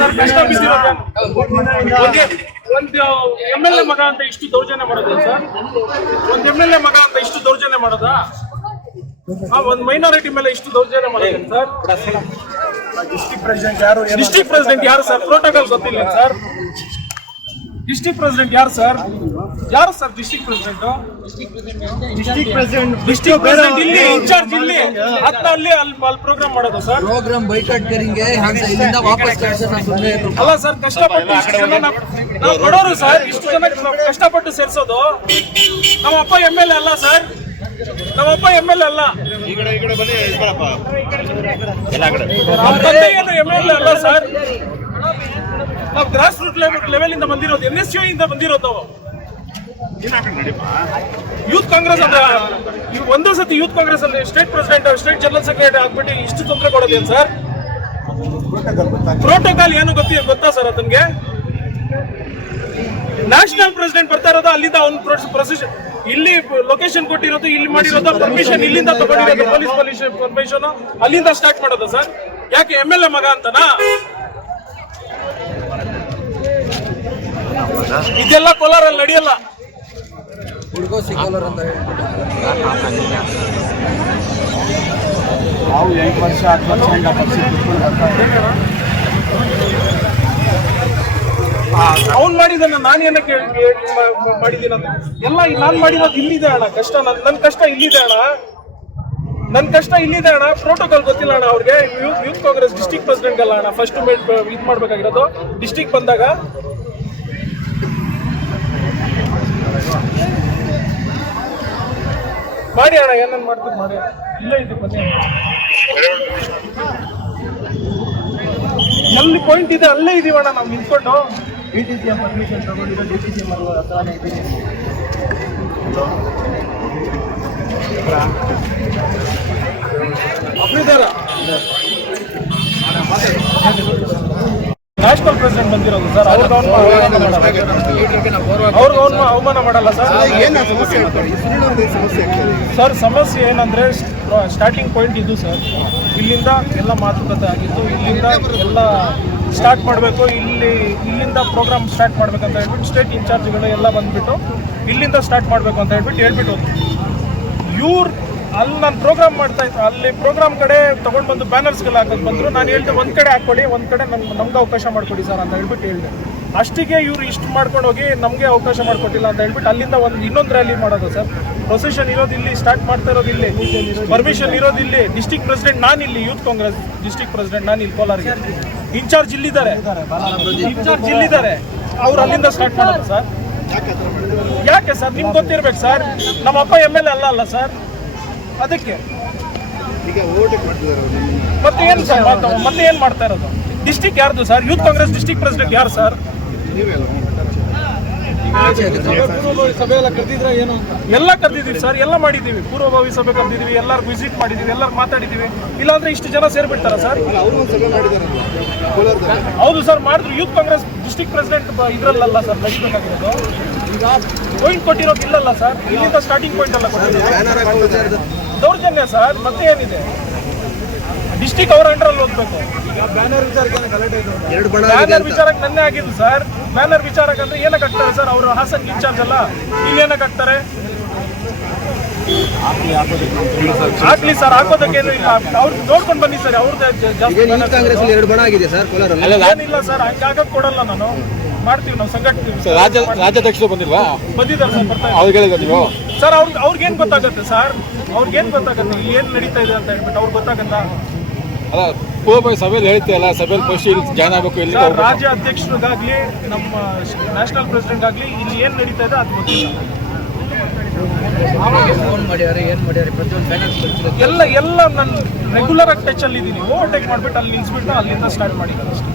Sir ಕಷ್ಟ ಬಿದ್ದಿರೋದು ಒಂದು MLA ಮಗ ಅಂತ ಇಷ್ಟು ದೌರ್ಜನ್ಯ ಮಾಡೋದು ಸರ್. ಒಂದು MLA ಮಗ ಅಂತ ಇಷ್ಟು ದೌರ್ಜನ್ಯ ಮಾಡೋದಾ? ಒಂದು ಮೈನಾರಿಟಿ ಮೇಲೆ ಇಷ್ಟು ದೌರ್ಜನ್ಯ ಮಾಡೋದು ಸರ್. ಡಿಸ್ಟ್ರಿಕ್ಟ್ ಪ್ರೆಸಿಡೆಂಟ್ ಯಾರು ಸರ್? ಪ್ರೋಟೋಕಾಲ್ ಗೊತ್ತಿಲ್ಲ ಸರ್. ಡಿಸ್ಟ್ರಿಕ್ಟ್ ಪ್ರೆಸಿಡೆಂಟ್ ಯಾರು ಸರ್? ಯಾರು sir district president? District president ಇಲ್ಲಿ ಇನ್ಚಾರ್ಜ್ ಇಲ್ಲಿ ಅಲ್ಲಿ ಪ್ರೋಗ್ರಾಮ್ ಮಾಡೋದು ಸರ್. प्रोग्राम बाइकआउट करेंगे, यहाँ से इಲ್ಲಿಂದ ವಾಪಸ್ ಕಳಿಸೋಣ ಸುಮ್ಮನೆ. ಅಲ್ಲ ಸರ್, ಕಷ್ಟಪಟ್ಟು ಇಷ್ಟು ಜನ ನಾವು ಬಡವರು ಸರ್, ಇಷ್ಟು ಜನ ಕಷ್ಟಪಟ್ಟು ಸೇರಿಸೋದು. ನಮ್ಮ ಅಪ್ಪ MLA ಅಲ್ಲ ಸರ್, ನಮ್ಮ ಅಪ್ಪ MLA ಅಲ್ಲ, ನಮ್ಮ ತಂದೆ ಏನು MLA ಅಲ್ಲ ಸರ್. ನಾವು ಗ್ರಾಸ್ ರೂಟ್ ಲೆವೆಲ್ ಇಂದ ಬಂದಿರೋದು, NSU ಇಂದ ಬಂದಿರೋದು ನಾವು. ಯೂತ್ ಕಾಂಗ್ರೆಸ್ ಅಂತ ಒಂದೇ ಸತಿ ಯೂತ್ ಕಾಂಗ್ರೆಸ್ ಅಲ್ಲಿ state president, state general secretary ಆಗ್ಬಿಟ್ಟು ಇಷ್ಟು ತೊಂದರೆ ಕೊಡೋದೇನು ಸರ್? ಪ್ರೋಟೋಕಾಲ್ ಏನು ಗೊತ್ತಾ ಸರ್ ಅದನ್ಗೆ? ನ್ಯಾಷನಲ್ ಪ್ರೆಸಿಡೆಂಟ್ ಬರ್ತಾ ಇರೋದು ಅಲ್ಲಿಂದ ಅವ್ನ ಪ್ರೊಸೆಷನ್, ಇಲ್ಲಿ ಲೊಕೇಶನ್ ಕೊಟ್ಟಿರೋದು, ಇಲ್ಲಿ ಮಾಡಿರೋದು, ಪರ್ಮಿಷನ್ ಇಲ್ಲಿಂದ ತಗೊಂಡಿರೋದು, ಪೊಲೀಸ್ ಪರ್ಮಿಷನ್ ಅಲ್ಲಿಂದ ಸ್ಟಾರ್ಟ್ ಮಾಡೋದು ಸರ್. ಯಾಕೆ MLA ಮಗ ಅಂತನಾ? ಇದೆಲ್ಲ ಕೋಲಾರಲ್ಲಿ ನಡೆಯಲ್ಲ. ಹುಡುಗೋ ಸಿಗೋಲರ್ ಅಂತ ನಾವು 8 ವರ್ಷ 10 ವರ್ಷ ಅವ್ನು ಮಾಡಿದ್ದಾನೆ, ನಾನು ಏನಕ್ಕೆ ಮಾಡಿದ್ದೀನಿ ಅಂತ ಎಲ್ಲ ನಾನು ಮಾಡಿರೋದು ಇಲ್ಲಿದೆ ಅಣ್ಣ. ಕಷ್ಟ ನನ್ನ ಕಷ್ಟ ಇಲ್ಲಿದೆ ಅಣ್ಣ, ನನ್ನ ಕಷ್ಟ ಇಲ್ಲಿದೆ ಅಣ್ಣ. ಪ್ರೋಟೋಕಾಲ್ ಗೊತ್ತಿಲ್ಲ ಅಣ್ಣ ಅವ್ರಿಗೆ. ಯೂತ್ ಕಾಂಗ್ರೆಸ್ ಡಿಸ್ಟ್ರಿಕ್ಟ್ ಪ್ರೆಸಿಡೆಂಟ್ ಅಲ್ಲ ಅಣ್ಣ, ಫಸ್ಟ್ ಇದು ಮಾಡ್ಬೇಕಾಗಿರೋದು ಡಿಸ್ಟ್ರಿಕ್ಟ್ ಬಂದಾಗ. ಮಾಡಿ ಅಣ್ಣ, ಏನನ್ನ ಮಾಡ್ತೀವಿ ಮಾಡಿ. ಇಲ್ಲ ಇದು ಬನ್ನಿ, ಎಲ್ಲಿ ಪಾಯಿಂಟ್ ಇದೆ ಅಲ್ಲೇ ಇದೀವಿ ಅಣ್ಣ ನಾವು ನಿಂತ್ಕೊಂಡು. DTCM ಪರ್ಮಿಷನ್ ತಗೊಂಡಿರೋ DTCM ಹತ್ರನೇ ಇದ್ದೀನಿ. ನ್ಯಾಷನಲ್ ಪ್ರೆಸಿಡೆಂಟ್ ಬಂದಿರೋದು ಸರ್, ಅವ್ರಿಗೆ ಅವಮಾನ ಮಾಡಲ್ಲ ಸರ್. ಸರ್ ಸಮಸ್ಯೆ ಏನಂದ್ರೆ ಸ್ಟಾರ್ಟಿಂಗ್ ಪಾಯಿಂಟ್ ಇದು ಸರ್. ಇಲ್ಲಿಂದ ಎಲ್ಲ ಮಾತುಕತೆ ಆಗಿತ್ತು, ಇಲ್ಲಿಂದ ಎಲ್ಲ ಸ್ಟಾರ್ಟ್ ಮಾಡಬೇಕು, ಇಲ್ಲಿಂದ ಪ್ರೋಗ್ರಾಮ್ ಸ್ಟಾರ್ಟ್ ಮಾಡ್ಬೇಕಂತ ಹೇಳ್ಬಿಟ್ಟು ಸ್ಟೇಟ್ ಇನ್ಚಾರ್ಜ್ಗಳು ಎಲ್ಲ ಬಂದ್ಬಿಟ್ಟು ಇಲ್ಲಿಂದ ಸ್ಟಾರ್ಟ್ ಮಾಡಬೇಕು ಅಂತ ಹೇಳ್ಬಿಟ್ಟು ಇವ್ರು ಅಲ್ಲಿ ನಾನು ಪ್ರೋಗ್ರಾಮ್ ಮಾಡ್ತಾ ಇದ್ದೆ. ಅಲ್ಲಿ ಪ್ರೋಗ್ರಾಮ್ ಕಡೆ ತೊಗೊಂಡು ಬಂದು ಬ್ಯಾನರ್ಸ್ಗೆಲ್ಲ ಹಾಕೋದು ಬಂದರು. ನಾನು ಹೇಳಿದೆ ಒಂದು ಕಡೆ ಹಾಕ್ಕೊಳ್ಳಿ, ಒಂದು ಕಡೆ ನಮ್ಗೆ ಅವಕಾಶ ಮಾಡಿಕೊಡಿ ಸರ್ ಅಂತ ಹೇಳ್ಬಿಟ್ಟು ಹೇಳಿದೆ. ಅಷ್ಟಿಗೆ ಇವ್ರು ಇಷ್ಟು ಮಾಡ್ಕೊಂಡು ಹೋಗಿ ನಮಗೆ ಅವಕಾಶ ಮಾಡಿಕೊಟ್ಟಿಲ್ಲ ಅಂತ ಹೇಳ್ಬಿಟ್ಟು ಅಲ್ಲಿಂದ ಇನ್ನೊಂದು ರ್ಯಾಲಿ ಮಾಡೋದು ಸರ್. ಪ್ರೊಸೆಷನ್ ಇರೋದು ಇಲ್ಲಿ, ಸ್ಟಾರ್ಟ್ ಮಾಡ್ತಾ ಇರೋದು ಇಲ್ಲಿ, ಪರ್ಮಿಷನ್ ಇರೋದು ಇಲ್ಲಿ. ಡಿಸ್ಟ್ರಿಕ್ಟ್ ಪ್ರೆಸಿಡೆಂಟ್ ನಾನು ಇಲ್ಲಿ, ಯೂತ್ ಕಾಂಗ್ರೆಸ್ ಡಿಸ್ಟ್ರಿಕ್ಟ್ ಪ್ರೆಸಿಡೆಂಟ್ ನಾನು ಇಲ್ಲಿ ಕೋಲಾರಿಗೆ. ಇನ್ಚಾರ್ಜ್ ಇಲ್ಲಿದ್ದಾರೆ, ಅವ್ರು ಅಲ್ಲಿಂದ ಸ್ಟಾರ್ಟ್ ಮಾಡೋದು ಸರ್. ಯಾಕೆ ಸರ್? ನಿಮ್ಗೆ ಗೊತ್ತಿರ್ಬೇಕು ಸರ್, ನಮ್ಮ ಅಪ್ಪ MLA ಅಲ್ಲ ಸರ್. ಅದಕ್ಕೆ ಮತ್ತೆ ಏನು ಸರ್, ಮತ್ತೆ ಏನು ಮಾಡ್ತಾ ಇರೋದು? ಡಿಸ್ಟ್ರಿಕ್ಟ್ ಯಾರ್ದು sir? Youth Congress district president ಯಾರು ಸರ್? ಸಭೆ ಎಲ್ಲ ಕರೆದಿದ್ರೆ ಏನು? ಎಲ್ಲ ಕರೆದಿದ್ದೀವಿ ಸರ್, ಎಲ್ಲ ಮಾಡಿದ್ದೀವಿ. ಪೂರ್ವಭಾವಿ ಸಭೆ ಕರೆದಿದ್ದೀವಿ, ಎಲ್ಲರಿಗೂ ವಿಸಿಟ್ ಮಾಡಿದ್ದೀವಿ, ಎಲ್ಲರೂ ಮಾತಾಡಿದ್ದೀವಿ. ಇಲ್ಲಾಂದ್ರೆ ಇಷ್ಟು ಜನ ಸೇರ್ಬಿಡ್ತಾರ ಸರ್? ಹೌದು ಸರ್, ಮಾಡಿದ್ರು. ಯೂತ್ ಕಾಂಗ್ರೆಸ್ ಡಿಸ್ಟ್ರಿಕ್ಟ್ ಪ್ರೆಸಿಡೆಂಟ್ ಇದ್ರಲ್ಲ ಸರ್ ನಡಿಬೇಕಾಗಿರೋದು. ಈಗ ಪಾಯಿಂಟ್ ಕೊಟ್ಟಿರೋದು ಇಲ್ಲಲ್ಲ ಸರ್, ಇಲ್ಲಿಂದ ಸ್ಟಾರ್ಟಿಂಗ್ ಪಾಯಿಂಟ್ ಎಲ್ಲ ಕೊಟ್ಟಿರೋದು ದೌರ್ಜನ್ಯ ಸರ್. ಮತ್ತೆ ಏನಿದೆ? ಡಿಸ್ಟ್ರಿಕ್ಟ್ ಅವ್ರ ಅಂಡರಲ್ಲಿ ಹೋಗ್ಬೇಕು. ಬ್ಯಾನರ್ ವಿಚಾರಕ್ಕೆ ಬ್ಯಾನರ್ ವಿಚಾರಕ್ಕೆ ನನ್ನೇ ಆಗಿದ್ದು ಸರ್. ಬ್ಯಾನರ್ ವಿಚಾರಕ್ಕೆ ಅಂದ್ರೆ ಏನಕ್ಕೆ ಹಾಕ್ತಾರೆ ಸರ್? ಅವರು ಹಾಸನ್ ಇನ್ಚಾರ್ಜ್ ಅಲ್ಲ, ಇಲ್ಲಿ ಏನಕ್ಕೆ ಹಾಕ್ತಾರೆ? ಹಾಕ್ಲಿ ಸರ್, ಹಾಕೋದಕ್ಕೇನು ಇಲ್ಲ. ಅವ್ರು ನೋಡ್ಕೊಂಡು ಬನ್ನಿ ಸರ್. ಅವ್ರದ್ದು ಜಾಸ್ತಿ ಆಗಿದೆ ಸರ್ ಕೋಲಾರಲ್ಲಿ. ಏನಿಲ್ಲ ಸರ್, ಹಂಗೆ ಆಗಕ್ಕೆ ಕೊಡಲ್ಲ. ನಾನು ಮಾಡ್ತೀವಿ, ನಾವು ಸಂಘಟಿಸ್ತೀವಿ. ರಾಜ್ಯಾಧ್ಯಕ್ಷರು ಬಂದಿಲ್ವಾ? ಬಂದಿದ್ದಾರೆ ಸರ್, ಬರ್ತಾರೆ ಸರ್. ಅವ್ರಿಗೇನು ಗೊತ್ತಾಗುತ್ತೆ ಸರ್? ಅವ್ರಿಗೇನು ಗೊತ್ತಾಗುತ್ತೆ ಏನು ನಡೀತಾ ಇದೆ ಅಂತ ಹೇಳ್ಬಿಟ್ಟು? ಅವ್ರಿಗೆ ಗೊತ್ತಾಗತ್ತ? ಅಲ್ಲ, ಪೂರ್ವ ಸಭೆಯಲ್ಲಿ ಹೇಳ್ತೀಯಲ್ಲ, ಸಭೆಯಲ್ಲಿ ಫಸ್ಟ್ ಇಲ್ಲಿ ಜಾಯ್ನ್ ಆಗಬೇಕು. ಇಲ್ಲಿ ರಾಜ್ಯ ಅಧ್ಯಕ್ಷರಿಗಾಗ್ಲಿ ನಮ್ಮ ನ್ಯಾಷನಲ್ ಪ್ರೆಸಿಡೆಂಟ್ ಆಗಲಿ ಇಲ್ಲಿ ಏನು ನಡೀತಾ ಇದೆ ಅದು ಗೊತ್ತಿಲ್ಲ. ಎಲ್ಲ ನಾನು ರೆಗ್ಯುಲರ್ ಆಗಿ ಟಚ್ ಅಲ್ಲಿ ಇದ್ದೀನಿ. ಓವರ್ಟೇಕ್ ಮಾಡಿಬಿಟ್ಟು ಅಲ್ಲಿ ನಿಲ್ಸ್ಬಿಟ್ಟು ಅಲ್ಲಿಂದ ಸ್ಟಾರ್ಟ್ ಮಾಡಿದ್ದಾರೆ ಅಷ್ಟೇ.